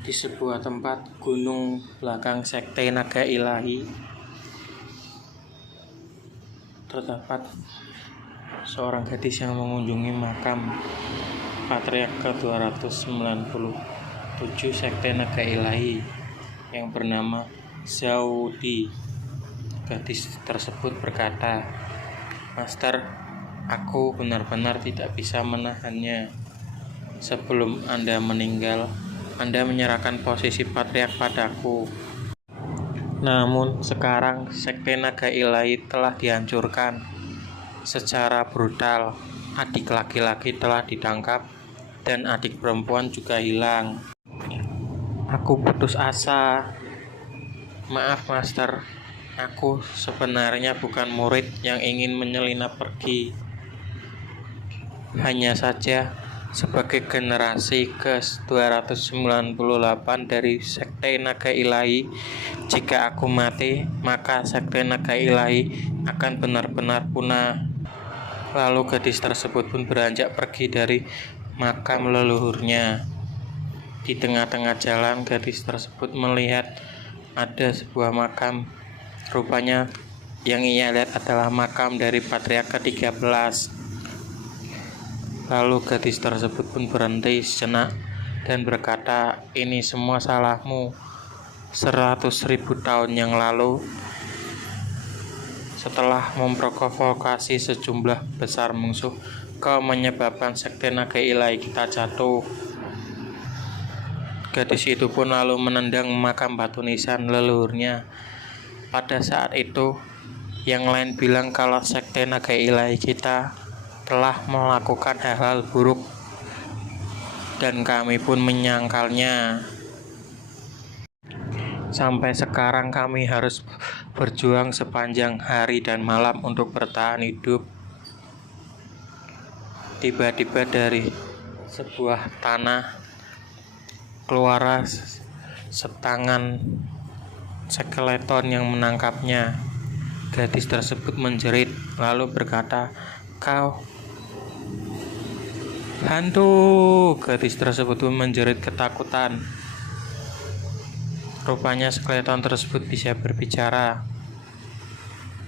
Di sebuah tempat gunung belakang sekte Naga Ilahi terdapat seorang gadis yang mengunjungi makam Patriark ke-297 sekte Naga Ilahi yang bernama Zaudi. Gadis tersebut berkata, "Master, aku benar-benar tidak bisa menahannya. Sebelum Anda meninggal, Anda menyerahkan posisi Patriark padaku. Namun sekarang sekte Naga Ilahi telah dihancurkan secara brutal. Adik laki-laki telah ditangkap dan adik perempuan juga hilang. Aku putus asa. Maaf, Master. Aku sebenarnya bukan murid yang ingin menyelinap pergi. Hanya saja sebagai generasi ke-298 dari sekte Naga Ilahi, jika aku mati, maka sekte Naga Ilahi akan benar-benar punah." Lalu gadis tersebut pun beranjak pergi dari makam leluhurnya. Di tengah-tengah jalan, gadis tersebut melihat ada sebuah makam. Rupanya yang ia lihat adalah makam dari Patriark ke-13. Lalu gadis tersebut pun berhenti sejenak dan berkata, "Ini semua salahmu. 100.000 tahun yang lalu, setelah memprovokasi sejumlah besar musuh, kau menyebabkan sekte Naga Ilahi kita jatuh." Gadis itu pun lalu menendang makam batu nisan leluhurnya. Pada saat itu, yang lain bilang kalau sekte Naga Ilahi kita telah melakukan hal-hal buruk, dan kami pun menyangkalnya. Sampai sekarang kami harus berjuang sepanjang hari dan malam untuk bertahan hidup. Tiba-tiba dari sebuah tanah keluar setangan skeleton yang menangkapnya. Gadis tersebut menjerit lalu berkata, "Kau hantu!" Gadis tersebut pun menjerit ketakutan. Rupanya skeleton tersebut bisa berbicara.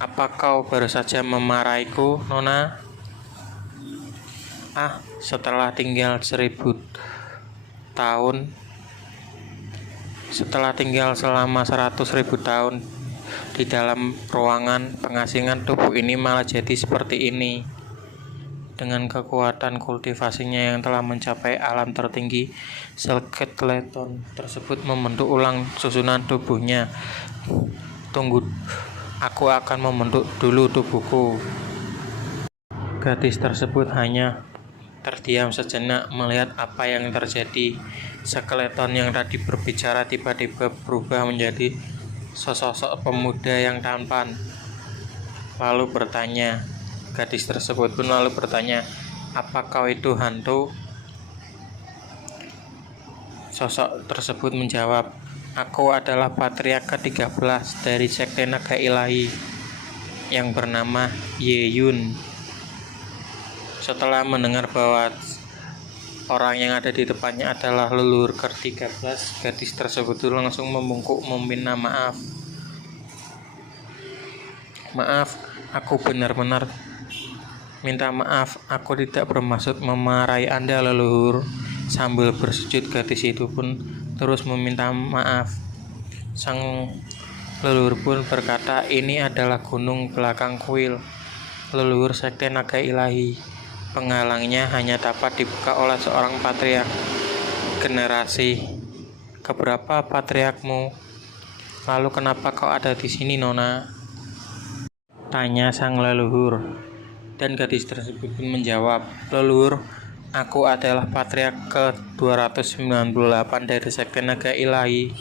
"Apa kau baru saja memarahiku, Nona? Setelah tinggal 100.000 tahun di dalam ruangan pengasingan, tubuh ini malah jadi seperti ini. Dengan kekuatan kultivasinya yang telah mencapai alam tertinggi, skeleton tersebut membentuk ulang susunan tubuhnya. Tunggu, aku akan membentuk dulu tubuhku." Gadis tersebut hanya terdiam sejenak melihat apa yang terjadi. Skeleton yang tadi berbicara tiba-tiba berubah menjadi sosok pemuda yang tampan. Gadis tersebut pun lalu bertanya, "Apa kau itu hantu?" Sosok tersebut menjawab, "Aku adalah Patriark ke-13 dari sekte Naga Ilahi yang bernama Ye-Yun." Setelah mendengar bahwa orang yang ada di depannya adalah leluhur ke-13, gadis tersebut langsung membungkuk meminta maaf. "Maaf, aku benar-benar minta maaf. Aku tidak bermaksud memarahi Anda, leluhur." Sambil bersujud, gadis itu pun terus meminta maaf. Sang leluhur pun berkata, "Ini adalah gunung belakang kuil leluhur sekte Naga Ilahi. Penghalangnya hanya dapat dibuka oleh seorang patriark. Generasi keberapa patriarkmu? Lalu kenapa kau ada di sini, Nona?" tanya sang leluhur. Dan gadis tersebut pun menjawab, "Leluhur, aku adalah Patriark ke-298 dari sekte Naga Ilahi.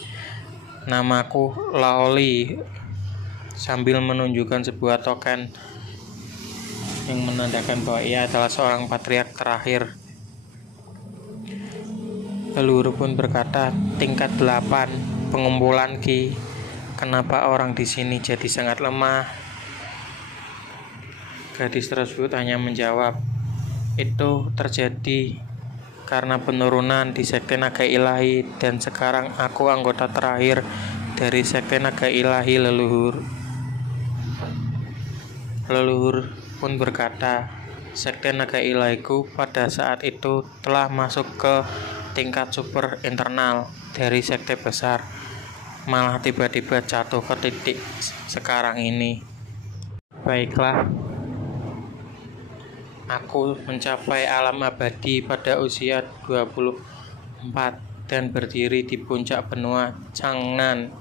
Namaku Laoli," sambil menunjukkan sebuah token yang menandakan bahwa ia adalah seorang patriark terakhir. Leluhur pun berkata, "Tingkat 8, pengumpulan Ki. Kenapa orang di sini jadi sangat lemah?" Gadis tersebut hanya menjawab, "Itu terjadi karena penurunan di Sekte Naga Ilahi, dan sekarang aku anggota terakhir dari Sekte Naga Ilahi, leluhur. Leluhur pun berkata, Sekte Naga Ilahiku pada saat itu telah masuk ke tingkat super internal dari sekte besar, malah tiba-tiba jatuh ke titik sekarang ini. Baiklah, aku mencapai alam abadi pada usia 24 dan berdiri di puncak benua Changnan.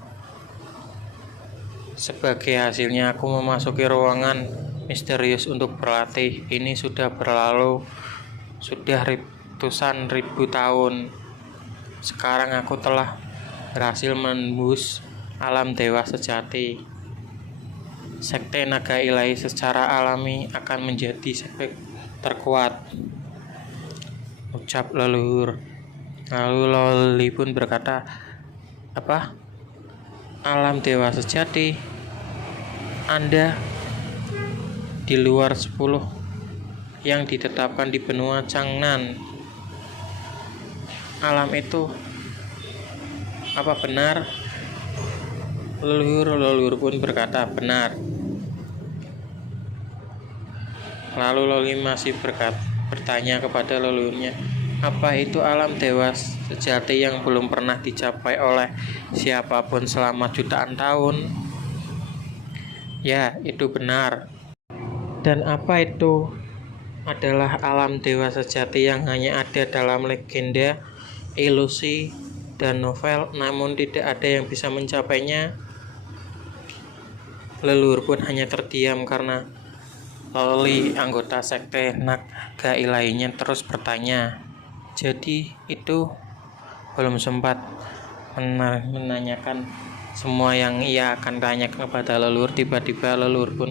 Sebagai hasilnya, aku memasuki ruangan misterius untuk berlatih. Ini sudah berlalu, sudah ratusan ribu tahun. Sekarang aku telah berhasil menembus alam dewa sejati. Sekte Naga Ilahi secara alami akan menjadi sekte terkuat, ucap leluhur. Lalu Loli pun berkata, apa? Alam dewa sejati? Anda di luar 10 yang ditetapkan di benua Changnan. Alam itu apa benar? Leluhur pun berkata, benar. Lalu Loli masih bertanya kepada leluhurnya, apa itu alam dewa sejati yang belum pernah dicapai oleh siapapun selama jutaan tahun? Ya, itu benar. Dan apa itu? Adalah alam dewa sejati yang hanya ada dalam legenda, ilusi, dan novel, namun tidak ada yang bisa mencapainya. Leluhur pun hanya terdiam karena Loli, anggota Sekte Naga Ilahinya, terus bertanya. Jadi itu belum sempat menanyakan semua yang ia akan tanyakan kepada leluhur. Tiba-tiba leluhur pun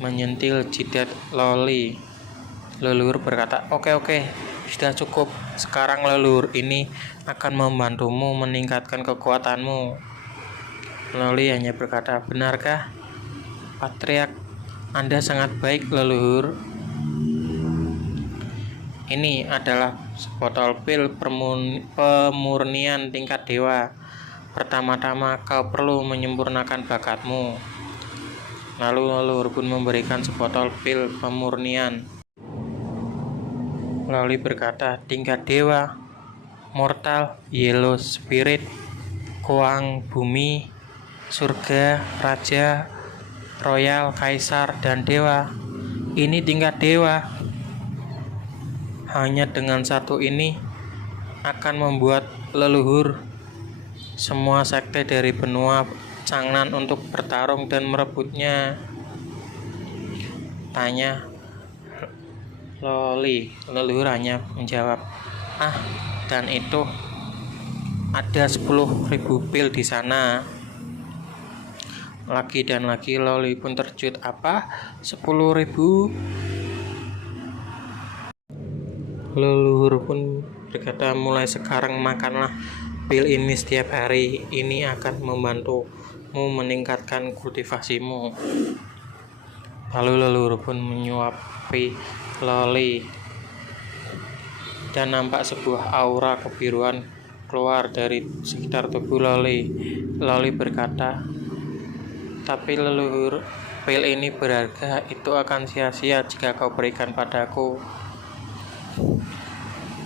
menyentil jidat Loli. Leluhur berkata, oke, sudah cukup. Sekarang leluhur ini akan membantumu meningkatkan kekuatanmu. Loli hanya berkata, benarkah, Patriark? Anda sangat baik, leluhur. Ini adalah sebotol pil pemurnian tingkat dewa. Pertama-tama kau perlu menyempurnakan bakatmu. Lalu leluhur pun memberikan sebotol pil pemurnian. Loli berkata, tingkat dewa, mortal, yellow spirit, kuang, bumi, surga, raja, royal, kaisar, dan dewa. Ini tingkat dewa. Hanya dengan satu ini akan membuat leluhur semua sekte dari benua Changnan untuk bertarung dan merebutnya. Tanya Loli. Leluhur hanya menjawab, dan itu ada 10.000 pil di sana. Lagi dan lagi Loli pun terkejut. Apa? 10.000? Leluhur pun berkata, mulai sekarang makanlah pil ini setiap hari. Ini akan membantumu meningkatkan kultivasimu. Lalu leluhur pun menyuapi Loli, dan nampak sebuah aura kebiruan keluar dari sekitar tubuh Loli. Loli berkata, tapi leluhur, pil ini berharga. Itu akan sia-sia jika kau berikan padaku.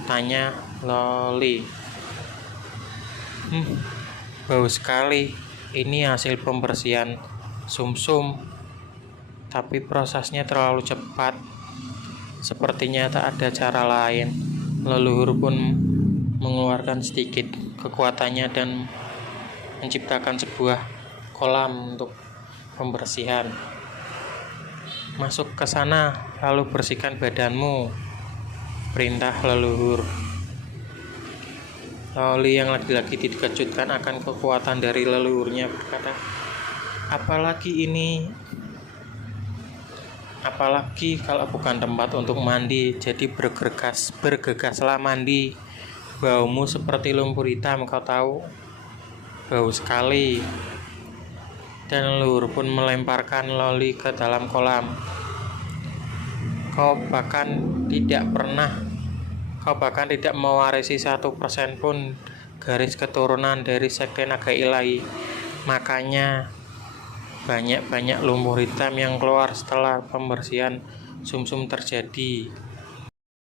Tanya Loli. Bau sekali. Ini hasil pembersihan sumsum, tapi prosesnya terlalu cepat. Sepertinya tak ada cara lain. Leluhur pun mengeluarkan sedikit kekuatannya dan menciptakan sebuah kolam untuk pembersihan. Masuk ke sana, lalu bersihkan badanmu, perintah leluhur. Loli yang lagi-lagi dikejutkan akan kekuatan dari leluhurnya berkata, apalagi kalau bukan tempat untuk mandi, jadi bergegaslah mandi. Baumu seperti lumpur hitam, kau tahu, bau sekali. Dan leluhur pun melemparkan Loli ke dalam kolam. Kau bahkan tidak pernah Kau bahkan tidak mewarisi 1% pun garis keturunan dari sekte naga ilahi. Makanya banyak-banyak lumpur hitam yang keluar setelah pembersihan sumsum terjadi.